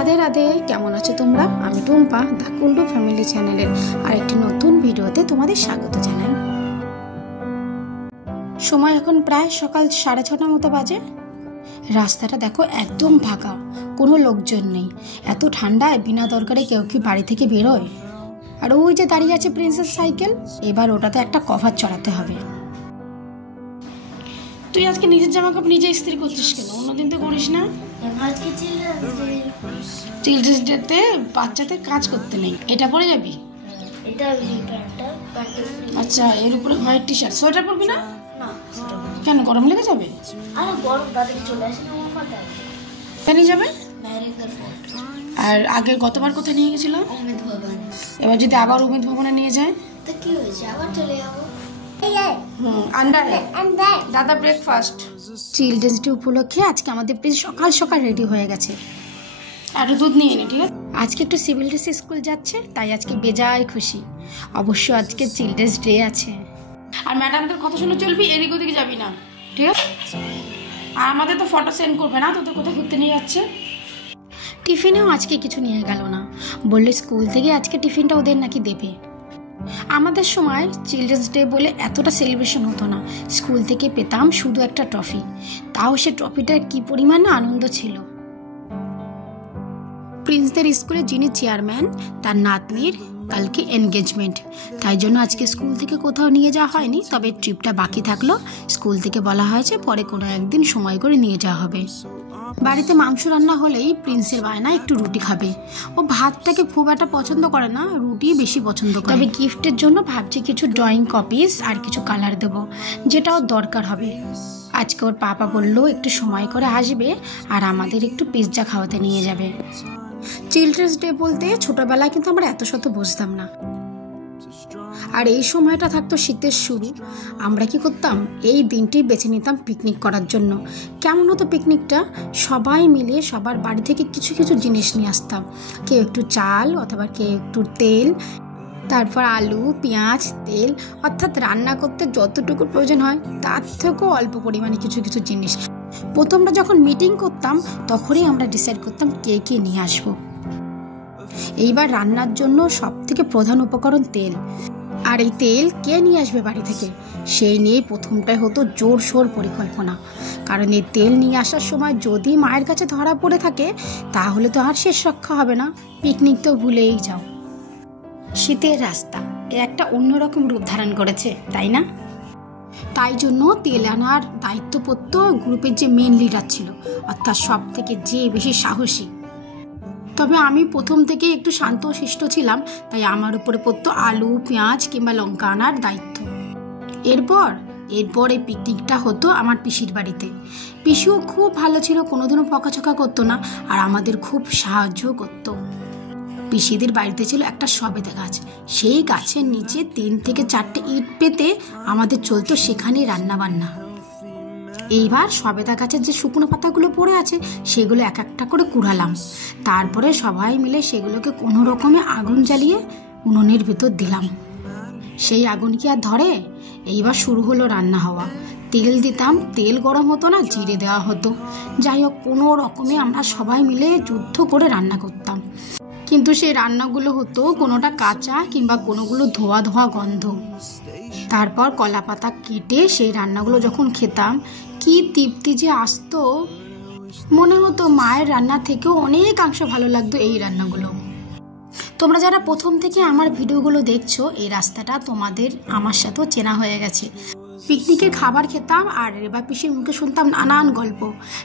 রাধে রাধে, কেমন আছো তোমরা? আমি টুম্পা, দ্য কুন্ডু ফ্যামিলি চ্যানেলের আরেকটি নতুন ভিডিওতে তোমাদের স্বাগত জানাই। সময় এখন প্রায় সকাল 6:30 মতো বাজে। রাস্তাটা দেখো একদম ফাঁকা, কোনো লোকজন নেই। এত ঠান্ডায় বিনা দরকারে কেউ কি বাড়ি থেকে বেরোয়? আর ওই যে দাঁড়িয়ে আছে প্রিন্সেস সাইকেল, এবার ওটাতে একটা কভার চড়াতে হবে। তুই আজকে নিজের জামা কাপড় নিজে ইস্ত্রি করছিস কেন? অন্যদিন তো করিস না। চিলড্রেন্স ডেতে বাচ্চাদের কাজ করতে নেই। এটা পরে যাবি? আচ্ছা, এর উপরে হোয়াইট টি শার্ট। সোয়েটার পরবি না? কেন, গরম লেগে যাবে? নিয়ে যাবে। আর আগের গতবার কোথায় নিয়ে গেছিল? এবার যদি আবার উমেদ ভবনে নিয়ে যায় তো কি হয়েছে? আবার চলে যাবো। দাদা ব্রেকফাস্ট। চিলড্রেন্স ডে উপলক্ষে আজকে আমাদের প্লিজ সকাল সকাল রেডি হয়ে গেছে। আরো দুধ নিয়ে নি, ঠিক আছে? আজকে একটু সিভিল ড্রেসে স্কুল যাচ্ছে, তাই আজকে বেজায় খুশি। অবশ্য আজকে চিলড্রেন্স ডে আছে। আর ম্যাডামদের কথা শুনে চলবি, এদিক ওদিকে যাবি না, ঠিক আছে? আর আমাদের তো ফটো সেন্ড করবে না, তোদের কোথায় ঘুরতে নিয়ে যাচ্ছে। টিফিনেও আজকে কিছু নিয়ে গেল না, বললে স্কুল থেকে আজকে টিফিনটা ওদের নাকি দেবে। আমাদের সময় চিলড্রেন্স ডে বলে এতটা সেলিব্রেশন হতো না। স্কুল থেকে পেতাম শুধু একটা ট্রফি, তাও সে ট্রফিটার কি পরিমাণ আনন্দ ছিল। প্রিন্সদের স্কুলে যিনি চেয়ারম্যান, তার নাতনির কালকে এনগেজমেন্ট, তাই জন্য আজকে স্কুল থেকে কোথাও নিয়ে যাওয়া হয়নি। তবে ট্রিপটা বাকি থাকলো। স্কুল থেকে বলা হয়েছে পরে কোনো একদিন সময় করে নিয়ে যাওয়া হবে। বাড়িতে মাংস রান্না হলেই প্রিন্সের বায়না একটু রুটি খাবে। ও ভাতটাকে খুব একটা পছন্দ করে না, রুটি বেশি পছন্দ করে। তবে গিফটের জন্য ভাবছি কিছু ড্রয়িং কপিস আর কিছু কালার দেব, যেটা ওর দরকার হবে। আজকে ওর পাপা বললো একটু সময় করে আসবে আর আমাদের একটু পিৎজা খাওয়াতে নিয়ে যাবে। চিলড্রেন্স ডে বলতে ছোটবেলায় কিন্তু আমরা এত শত বুঝতাম না। আর এই সময়টা থাকতো শীতের শুরু। আমরা কি করতাম, এই দিনটি বেছে নিতাম পিকনিক করার জন্য। কেমন হতো পিকনিকটা? সবাই মিলে সবার বাড়ি থেকে কিছু কিছু জিনিস নিয়ে আসতাম। কেউ একটু চাল অথবা কেউ একটু তেল, তারপর আলু, পেঁয়াজ, তেল, অর্থাৎ রান্না করতে যতটুকু প্রয়োজন হয় তার থেকেও অল্প পরিমাণে কিছু কিছু জিনিস। প্রথমটা যখন মিটিং করতাম তখনই আমরা ডিসাইড করতাম কে কে নিয়ে আসবো। এইবার রান্নার জন্য সব থেকে প্রধান উপকরণ তেল। আর এই তেল কে নিয়ে আসবে বাড়ি থেকে, সেই নিয়ে প্রথমটাই হতো জোরশোর পরিকল্পনা। কারণ এই তেল নিয়ে আসার সময় যদি মায়ের কাছে ধরা পড়ে থাকে তাহলে তো আর শেষ রক্ষা হবে না, পিকনিক তো ভুলেই যাও। শীতের রাস্তা এ একটা অন্যরকম রূপ ধারণ করেছে, তাই না? তাই জন্য তেল আনার দায়িত্ব পড়তো গ্রুপের যে মেন লিডার ছিল, অর্থাৎ সব থেকে যে বেশি সাহসী। তবে আমি প্রথম থেকে একটু শান্ত শিষ্ট ছিলাম, তাই আমার উপরে পড়তো আলু, পেঁয়াজ কিংবা লঙ্কা আনার দায়িত্ব। এরপর এই পিকনিকটা হতো আমার পিসির বাড়িতে। পিসিও খুব ভালো ছিল, কোনোদিনও বকাঝকা করতো না আর আমাদের খুব সাহায্য করতো। পিসিদের বাড়িতে ছিল একটা সবেদা গাছ, সেই গাছের নিচে 3 থেকে 4টে ইট পেতে আমাদের চলতো সেখানেই রান্না বান্না। এইবার সবেদা গাছের যে শুকনো পাতাগুলো পড়ে আছে সেগুলো এক একটা করে কুড়ালাম। তারপরে সবাই মিলে সেগুলোকে কোনো রকমে আগুন জ্বালিয়ে উনুনের ভিতর দিলাম। সেই আগুন কি আর ধরে? এইবার শুরু হলো রান্না হওয়া। তেল দিতাম, তেল গরম হতো না, জিরে দেওয়া হতো। যাই হোক, কোনো রকমে আমরা সবাই মিলে যুদ্ধ করে রান্না করতাম। কিন্তু সেই রান্নাগুলো হতো কোনোটা কাঁচা কিংবা কোনোগুলো ধোয়া ধোয়া গন্ধ। তারপর কলা পাতা কেটে সেই রান্নাগুলো যখন খেতাম কি তৃপ্তি যে আসতো, মনে হতো মায়ের রান্না থেকেও অনেকাংশ ভালো লাগতো এই রান্নাগুলো। তোমরা যারা প্রথম থেকে আমার ভিডিওগুলো দেখছো, এই রাস্তাটা তোমাদের আমার সাথেও চেনা হয়ে গেছে। পিকনিকের খাবার খেতাম আর রেবা পিসির মুখে শুনতাম নানান গল্প।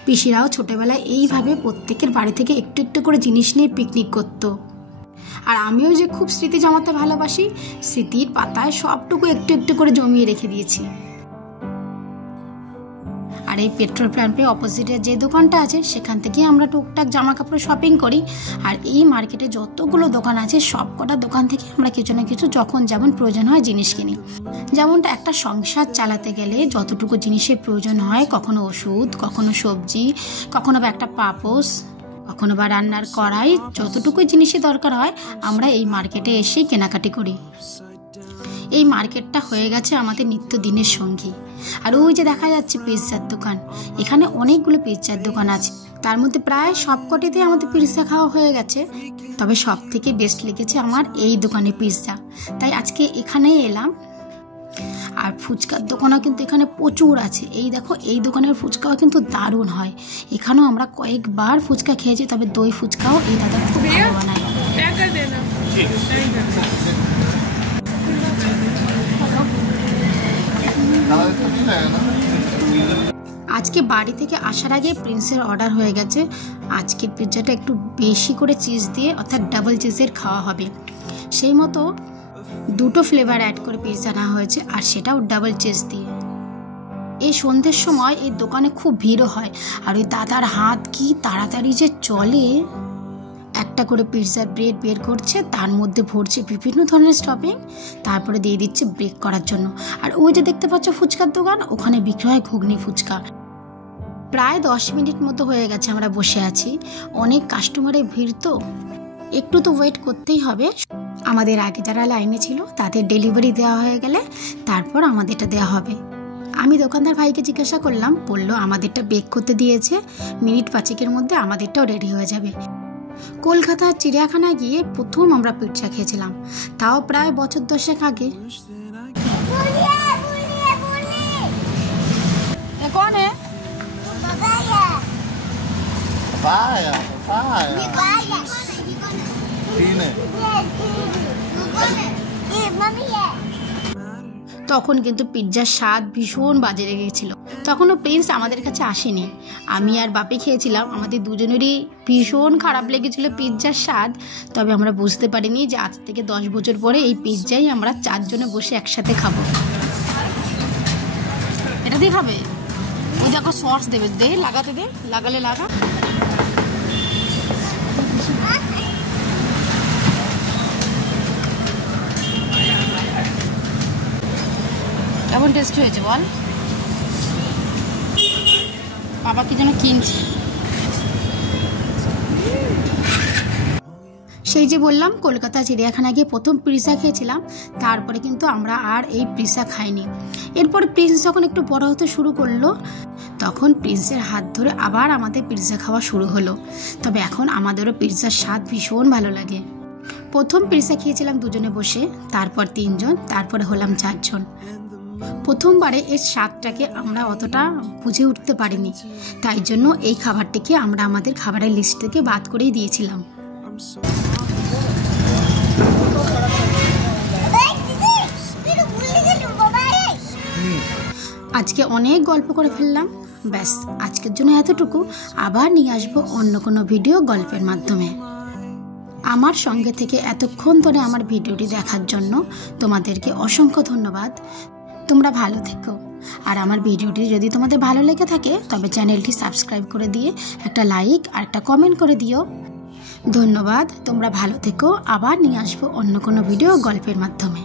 পিসিরাও ছোটবেলায় এইভাবে প্রত্যেকের বাড়ি থেকে একটু একটু করে জিনিস নিয়ে পিকনিক করতো। আর আমিও যে খুব স্মৃতি জমাতে ভালোবাসি, স্মৃতির পাতায় সবটুকু একটু একটু করে জমিয়ে রেখে দিয়েছি। আর এই পেট্রোল পাম্পের অপোজিটে যে দোকানটা আছে সেখান থেকে আমরা টুকটাক জামা কাপড় শপিং করি। আর এই মার্কেটে যতগুলো দোকান আছে সব কটা দোকান থেকে আমরা কিছু না কিছু যখন যেমন প্রয়োজন হয় জিনিস কিনি। যেমনটা একটা সংসার চালাতে গেলে যতটুকু জিনিসের প্রয়োজন হয়, কখনো ওষুধ, কখনো সবজি, কখনো বা একটা পাপোশ, কখনো বা রান্নার কড়াই, যতটুকু জিনিসের দরকার হয় আমরা এই মার্কেটে এসেই কেনাকাটি করি। এই মার্কেটটা হয়ে গেছে আমাদের নিত্যদিনের সঙ্গী। আর ওই যে দেখা যাচ্ছে পিৎজার দোকান, এখানে অনেকগুলো পিৎজার দোকান আছে। তার মধ্যে প্রায় সবকটিতে আমাদের পিৎজা খাওয়া হয়ে গেছে, তবে সব থেকে বেস্ট লেগেছে আমার এই দোকানে পিৎজা, তাই আজকে এখানেই এলাম। আর ফুচকার দোকানও কিন্তু এখানে প্রচুর আছে। এই দেখো, এই দোকানের ফুচকাও কিন্তু দারুণ হয়। এখানেও আমরা কয়েকবার ফুচকা খেয়েছি, তবে দই ফুচকাও এই দাদা খুব ভালো বানায়। আজকে বাড়ি থেকে আসার আগে প্রিন্সের অর্ডার হয়ে গেছে। আজকের পিৎজাটা একটু বেশি করে চিজ দিয়ে, অর্থাৎ ডাবল চিজের খাওয়া হবে। সেই মতো 2টো ফ্লেভার অ্যাড করে পিৎজা আনা হয়েছে, আর সেটাও ডাবল চিজ দিয়ে। এই সন্ধ্যের সময় এই দোকানে খুব ভিড়ও হয়, আর ওই দাদার হাত কি তাড়াতাড়ি যে চলে। একটা করে পিৎজার ব্রেড বের করছে, তার মধ্যে ভরছে বিভিন্ন ধরনের স্টপিং, তারপরে দিয়ে দিচ্ছে ব্রেক করার জন্য। আর ওই যে দেখতে পাচ্ছ ফুচকার দোকান, ওখানে বিক্রি হয় ঘুগনি ফুচকা। প্রায় 10 মিনিট মতো হয়ে গেছে আমরা বসে আছি। অনেক কাস্টমারের ভিড়, তো একটু তো ওয়েট করতেই হবে। আমাদের আগে যারা লাইনে ছিল তাদের ডেলিভারি দেওয়া হয়ে গেলে তারপর আমাদেরটা দেওয়া হবে। আমি দোকানদার ভাইকে জিজ্ঞাসা করলাম, বললো আমাদেরটা বেক করতে দিয়েছে, মিনিট 5-এর মধ্যে আমাদেরটাও রেডি হয়ে যাবে। কলকাতার চিড়িয়াখানায় গিয়ে প্রথম আমরা পিৎজা খেয়েছিলাম, তাও প্রায় বছর 10 আগে। তখন কিন্তু পিৎজার স্বাদ ভীষণ বাজে লেগেছিল। তখনও প্রিন্স আমাদের কাছে আসেনি। আমি আর বাপি খেয়েছিলাম, আমাদের দুজনেরই ভীষণ খারাপ লেগেছিল পিৎজার স্বাদ। তবে আমরা বুঝতে পারিনি যে আজ থেকে 10 বছর পরে এই পিৎজাই আমরা 4 জনে বসে একসাথে খাবো। এটা দিয়ে খাবে? ওই দেখো সস দেবে, দে লাগাতে দে, লাগালে লাগা। কেমন টেস্ট হয়েছে বল? বাবা কি যেন কিনছে। সেই যে বললাম কলকাতা চিড়িয়াখানা গিয়ে প্রথম পিৎজা খেয়েছিলাম, তারপরে কিন্তু আমরা আর এই পিৎজা খাইনি। এরপরে প্রিন্স যখন একটু বড় হতে শুরু করলো, তখন প্রিন্সের হাত ধরে আবার আমাদের পিৎজা খাওয়া শুরু হলো। তবে এখন আমাদেরও পিৎজার স্বাদ ভীষণ ভালো লাগে। প্রথম পিৎজা খেয়েছিলাম 2 জনে বসে, তারপর 3 জন, তারপরে হলাম 4 জন। প্রথমবারে এর স্বাদটাকে আমরা অতটা বুঝে উঠতে পারিনি, তাই জন্য এই খাবারটিকে আমরা আমাদের খাবারের লিস্ট থেকে বাদ করেই দিয়েছিলাম। আজকে অনেক গল্প করে ফেললাম, ব্যাস আজকের জন্য এতটুকু। আবার নিয়ে আসবো অন্য কোনো ভিডিও গল্পের মাধ্যমে। আমার সঙ্গে থেকে এতক্ষণ ধরে আমার ভিডিওটি দেখার জন্য তোমাদেরকে অসংখ্য ধন্যবাদ। তোমরা ভালো থেকো, আর আমার ভিডিওটি যদি তোমাদের ভালো লেগে থাকে তবে চ্যানেলটি সাবস্ক্রাইব করে দিয়ে একটা লাইক আর একটা কমেন্ট করে দিও। ধন্যবাদ, তোমরা ভালো থেকো। আবার নিয়ে আসবো অন্য কোনো ভিডিও গল্পের মাধ্যমে।